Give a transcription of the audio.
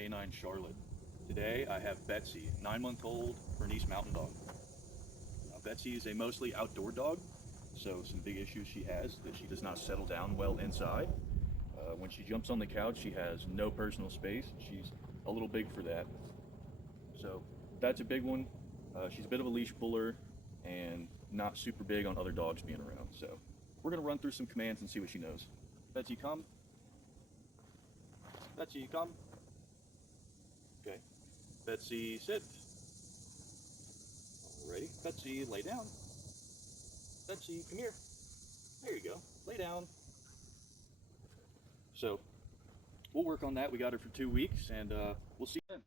canine Charlotte. Today I have Betsy, 9-month-old Bernese Mountain Dog. Betsy is a mostly outdoor dog, so some big issues she has that she does not settle down well inside. When she jumps on the couch, she has no personal space. She's a little big for that. So that's a big one. She's a bit of a leash puller and not super big on other dogs being around. So we're going to run through some commands and see what she knows. Betsy, come. Betsy, come. Okay. Betsy, sit. Alrighty. Betsy, lay down. Betsy, come here. There you go. Lay down. So we'll work on that. We got her for 2 weeks, and we'll see you then.